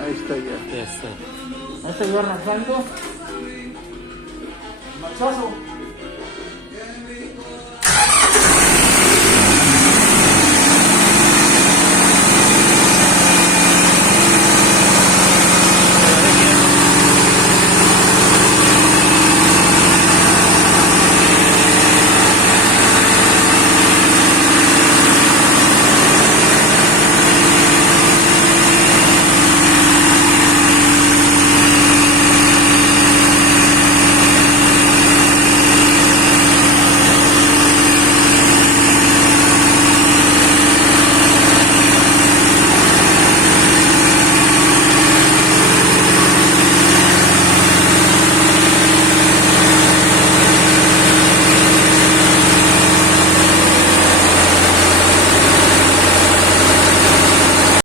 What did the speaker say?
Ahí está ya. Ya está. Ahí está ya arrancando. Machazo.